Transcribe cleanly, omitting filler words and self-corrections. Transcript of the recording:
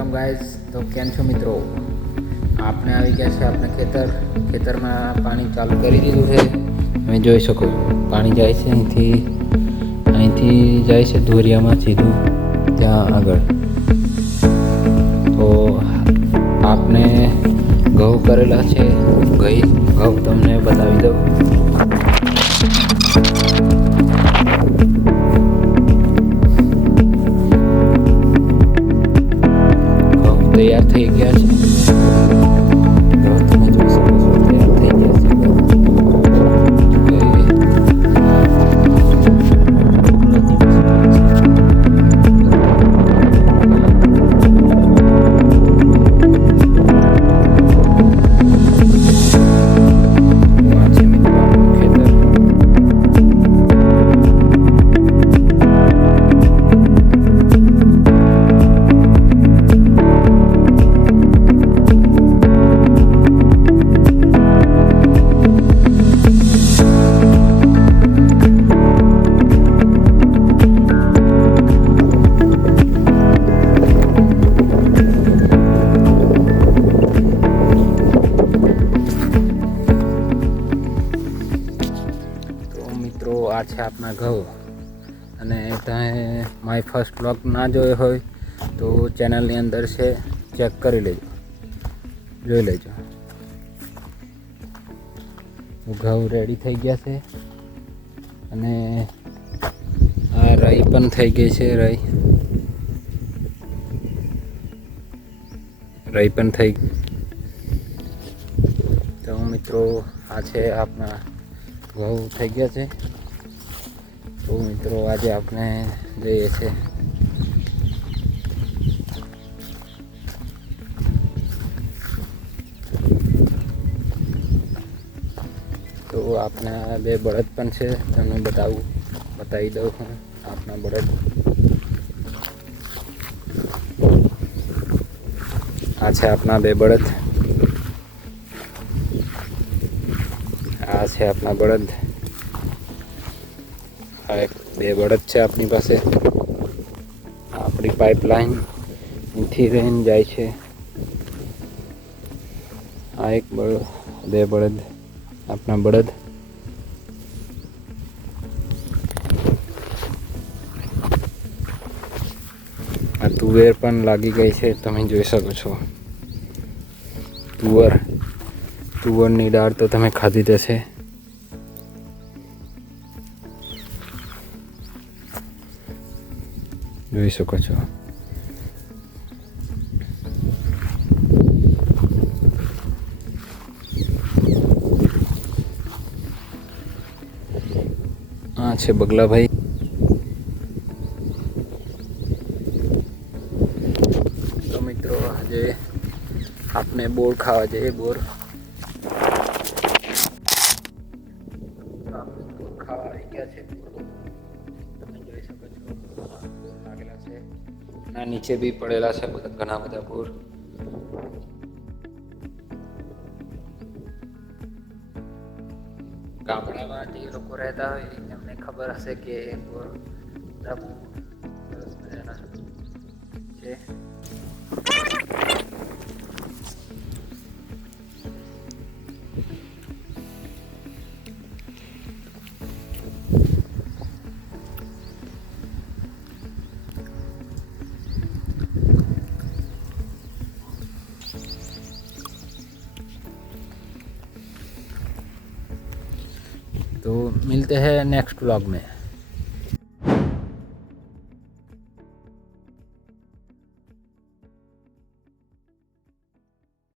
Welcome guys. તો કેમ છો મિત્રો? આપણે આવી ગયા છે આપણે ખેતરમાં પાણી ચાલુ કરી દીધું છે. તમે જોઈ શકો પાણી જાય છે અહીંથી જાય છે ધોરિયામાં સીધું ત્યાં આગળ. તો આપણે ઘઉં કરેલા છે. ઘઉં તમને બતાવી દઉં. તૈયાર થઈ ગયા છે. તમે જોઈ શકો છો તૈયાર થઈ ગયા છે. આ છે આપણા ઘઉં. અને તમે માય ફર્સ્ટ બ્લોગ ના જોયો હોય તો ચેનલની અંદર છે, ચેક કરી લેજો, જોઈ લેજો. ઘઉં રેડી થઈ ગયા છે. અને આ રાઈ પણ થઈ ગઈ છે. રાઈ પણ થઈ. તો મિત્રો આ છે આપણા ઘઉં થઈ ગયા છે. તો મિત્રો આજે આપણે જઈએ છીએ તો આપણા બે બળદ પણ છે. તમને બતાવી દઉં હું આપણા બળદ. આ છે આપણા બે બળદ. આ છે આપણા બળદ. બે બળદ છે આપણી પાસે. આપણી પાઇપલાઇન અહીંથી રહીને જાય છે. આ એક બે બળદ આપણા બળદ. આ તુવેર પણ લાગી ગઈ છે. તમે જોઈ શકો છો તુવરની દાળ તો તમે ખાધી જશે. જોઈ શકો છો. આ છે બગલાભાઈ. તો મિત્રો આજે આપણે બોર ખાવા જઈએ. બોર ખાવા આવી ગયા છે. તમે જોઈ શકો છો બોર લાગેલા છે. ના નીચે બી પડેલા છે ઘણા બધા બોર. ગામડામાં જે લોકો રહેતા હોય એમને ખબર હશે કે બોર બધા બહુ સરસ મજાના છે. तो मिलते हैं नेक्स्ट व्लॉग में.